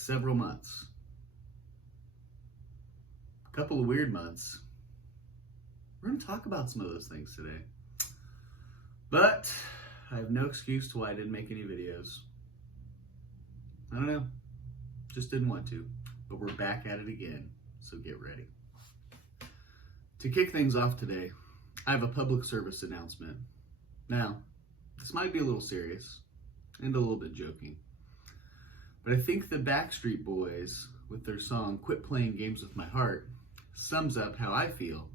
several months. A couple of weird months. We're going to talk about some of those things today. But I have no excuse to why I didn't make any videos. I don't know. Just didn't want to. But we're back at it again, so get ready. To kick things off today, I have a public service announcement. Now, this might be a little serious and a little bit joking, but I think the Backstreet Boys, with their song "Quit Playing Games with My Heart," sums up how I feel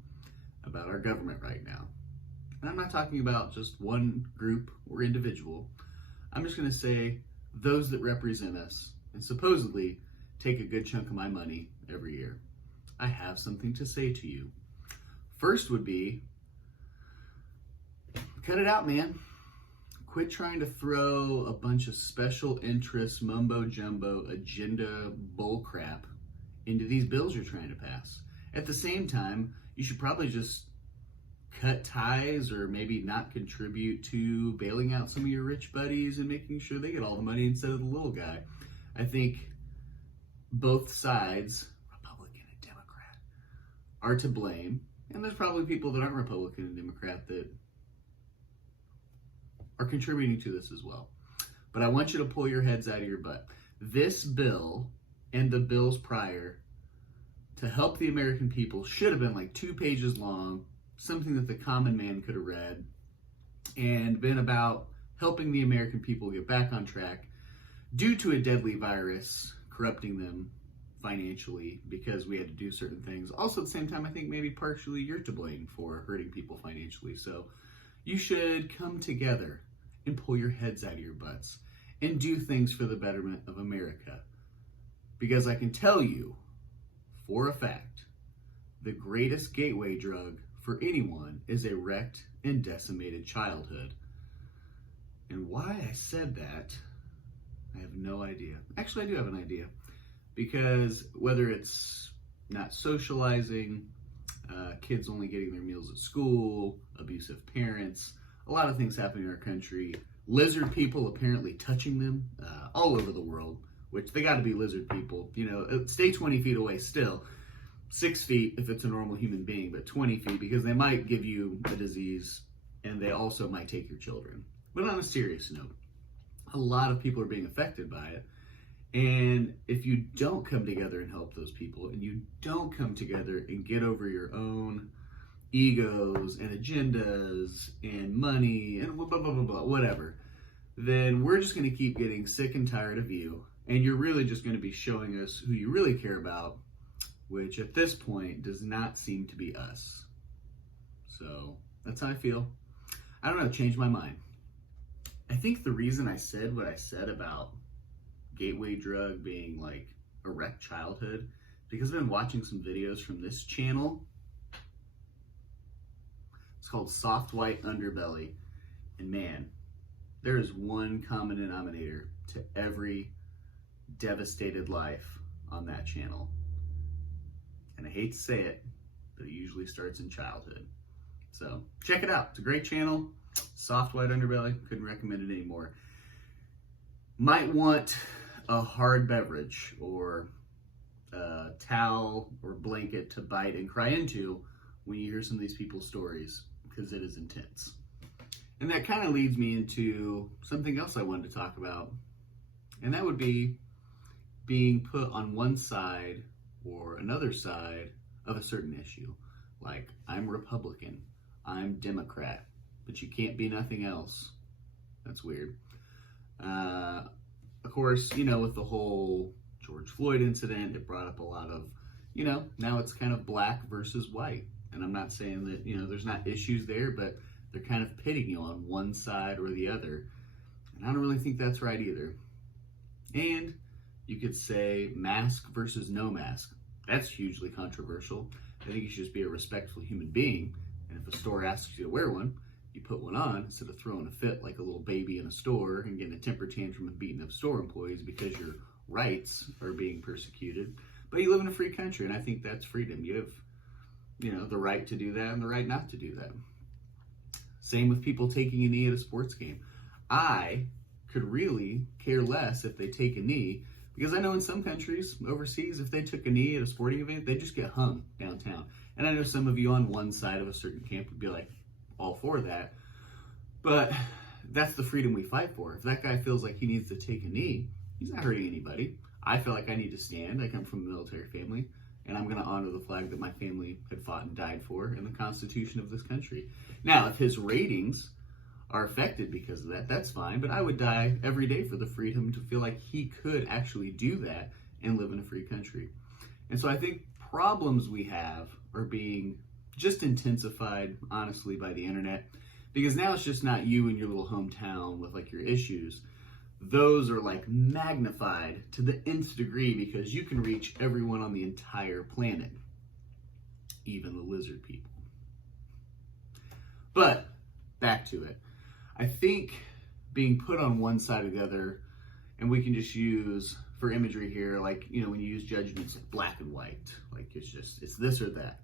about our government right now. And I'm not talking about just one group or individual. I'm just going to say those that represent us and supposedly take a good chunk of my money every year. I have something to say to you. First would be, cut it out, man. Quit trying to throw a bunch of special interest mumbo jumbo agenda bullcrap into these bills you're trying to pass. At the same time, you should probably just cut ties or maybe not contribute to bailing out some of your rich buddies and making sure they get all the money instead of the little guy. I think both sides, Republican and Democrat, are to blame. And there's probably people that aren't Republican and Democrat that are contributing to this as well. But I want you to pull your heads out of your butt. This bill and the bills prior to help the American people should have been like 2 pages long, something that the common man could have read, and been about helping the American people get back on track due to a deadly virus corrupting them financially because we had to do certain things. Also, at the same time, I think maybe partially you're to blame for hurting people financially. So you should come together and pull your heads out of your butts and do things for the betterment of America. Because I can tell you for a fact, the greatest gateway drug for anyone is a wrecked and decimated childhood. And why I said that, I have no idea. Actually, I do have an idea. Because whether it's not socializing, kids only getting their meals at school, abusive parents, a lot of things happening in our country, lizard people apparently touching them all over the world, which they got to be lizard people. You know, stay 20 feet away still. 6 feet if it's a normal human being, but 20 feet because they might give you a disease and they also might take your children. But on a serious note, a lot of people are being affected by it. And if you don't come together and help those people, and you don't come together and get over your own egos and agendas and money and blah, blah, blah, blah, blah, whatever, then we're just going to keep getting sick and tired of you. And you're really just going to be showing us who you really care about, which at this point does not seem to be us. So that's how I feel. I don't know, changed my mind. I think the reason I said what I said about gateway drug being like a wrecked childhood, because I've been watching some videos from this channel. It's called Soft White Underbelly. And man, there is one common denominator to every devastated life on that channel. And I hate to say it, but it usually starts in childhood. So check it out. It's a great channel. Soft White Underbelly. Couldn't recommend it anymore. Might want a hard beverage or a towel or blanket to bite and cry into when you hear some of these people's stories, because it is intense. And that kind of leads me into something else I wanted to talk about, and that would be being put on one side or another side of a certain issue. Like, I'm Republican, I'm Democrat, but you can't be nothing else. That's weird. Of course, you know, with the whole George Floyd incident, it brought up a lot of, you know, now it's kind of black versus white. And I'm not saying that, you know, there's not issues there, but they're kind of pitting you on one side or the other. And I don't really think that's right either. And you could say mask versus no mask. That's hugely controversial. I think you should just be a respectful human being. And if a store asks you to wear one, you put one on instead of throwing a fit like a little baby in a store and getting a temper tantrum and beating up store employees because your rights are being persecuted. But you live in a free country, and I think that's freedom. You have, you know, the right to do that and the right not to do that. Same with people taking a knee at a sports game. I could really care less if they take a knee, Because I know in some countries overseas, if they took a knee at a sporting event, they just get hung downtown. And I know some of you on one side of a certain camp would be like, all for that. But that's the freedom we fight for. If that guy feels like he needs to take a knee, he's not hurting anybody. I feel like I need to stand. I come from a military family, and I'm going to honor the flag that my family had fought and died for and the Constitution of this country. Now, if his ratings are affected because of that, that's fine, but I would die every day for the freedom to feel like he could actually do that and live in a free country. And so I think problems we have are being just intensified, honestly, by the internet, because now it's just not you in your little hometown with like your issues. Those are like magnified to the nth degree because you can reach everyone on the entire planet, even the lizard people. But back to it. I think being put on one side or the other, and we can just use for imagery here, like, you know, when you use judgments like black and white, like it's this or that.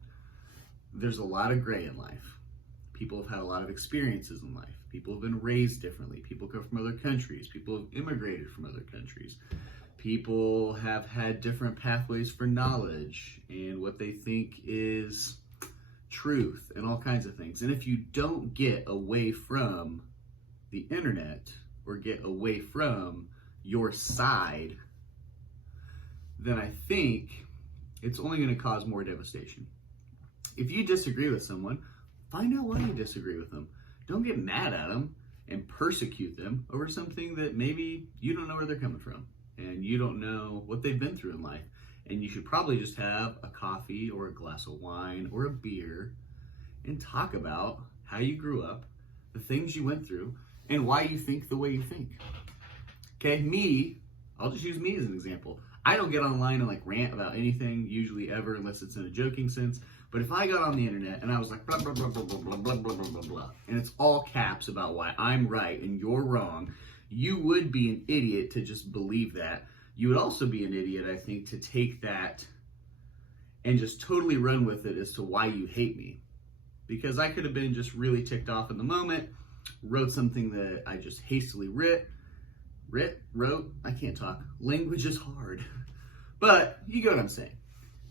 There's a lot of gray in life. People have had a lot of experiences in life. People have been raised differently. People come from other countries. People have immigrated from other countries. People have had different pathways for knowledge and what they think is truth and all kinds of things. And if you don't get away from the internet or get away from your side, then I think it's only going to cause more devastation. If you disagree with someone, find out why you disagree with them. Don't get mad at them and persecute them over something that maybe you don't know where they're coming from and you don't know what they've been through in life. And you should probably just have a coffee or a glass of wine or a beer and talk about how you grew up, the things you went through, and why you think the way you think. Okay, I'll just use me as an example. I don't get online and like rant about anything usually ever unless it's in a joking sense. But if I got on the internet and I was like blah, blah, blah, blah, blah, blah, blah, blah, blah, blah, blah, and it's all caps about why I'm right and you're wrong, you would be an idiot to just believe that. You would also be an idiot, I think, to take that and just totally run with it as to why you hate me. Because I could have been just really ticked off in the moment, wrote something that I just hastily wrote, I can't talk. Language is hard. But you get what I'm saying.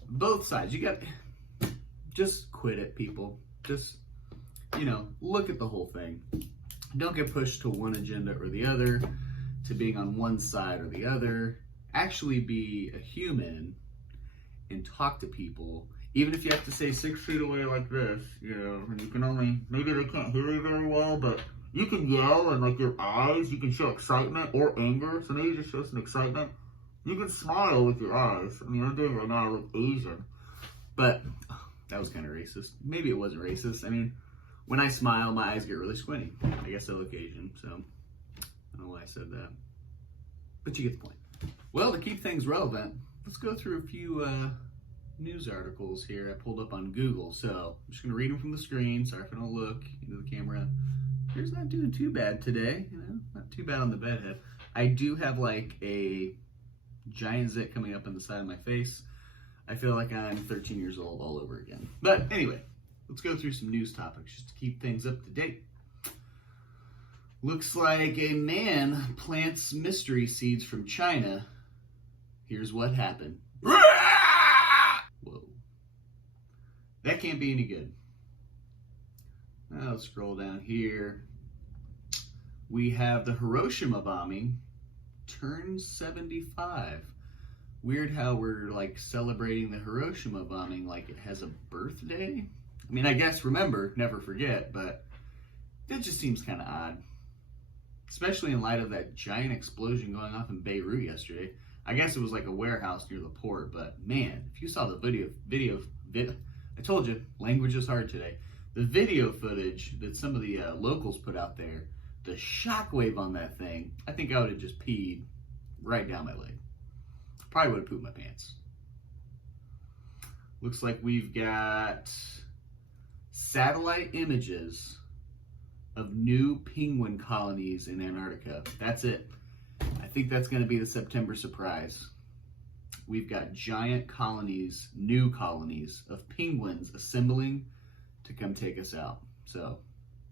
Both sides, just quit it, people. Just, look at the whole thing. Don't get pushed to one agenda or the other, to being on one side or the other. Actually be a human and talk to people. Even if you have to stay 6 feet away like this, and you can only, maybe they can't hear you very well, but you can yell and like your eyes, you can show excitement or anger. So maybe just show some excitement. You can smile with your eyes. I mean, I'm doing it right now, I look Asian. But that was kind of racist. Maybe it wasn't racist. I mean, when I smile, my eyes get really squinty. I guess I look Asian, so I don't know why I said that. But you get the point. Well, to keep things relevant, let's go through a few news articles here I pulled up on Google. So I'm just going to read them from the screen. Sorry if I don't look into the camera. Here's not doing too bad today. Not too bad on the bedhead. I do have like a giant zit coming up on the side of my face. I feel like I'm 13 years old all over again. But anyway, let's go through some news topics just to keep things up to date. Looks like a man plants mystery seeds from China. Here's what happened. Whoa. That can't be any good. Now let's scroll down here. We have the Hiroshima bombing turns 75. Weird how we're like celebrating the Hiroshima bombing like it has a birthday. I mean, I guess remember, never forget, but it just seems kind of odd. Especially in light of that giant explosion going off in Beirut yesterday. I guess it was like a warehouse near the port, but man, if you saw the video, I told you, language is hard today. The video footage that some of the locals put out there, the shockwave on that thing, I think I would have just peed right down my leg. Probably would have pooped my pants. Looks like we've got satellite images of new penguin colonies in Antarctica. That's it. I think that's going to be the September surprise. We've got giant colonies, new colonies of penguins assembling to come take us out. So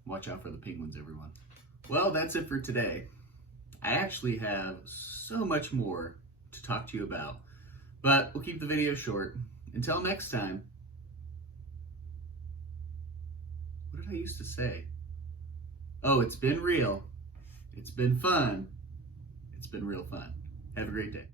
watch out for the penguins, everyone. Well, that's it for today. I actually have so much more to talk to you about. But we'll keep the video short. Until next time. What did I used to say? Oh, it's been real. It's been fun. It's been real fun. Have a great day.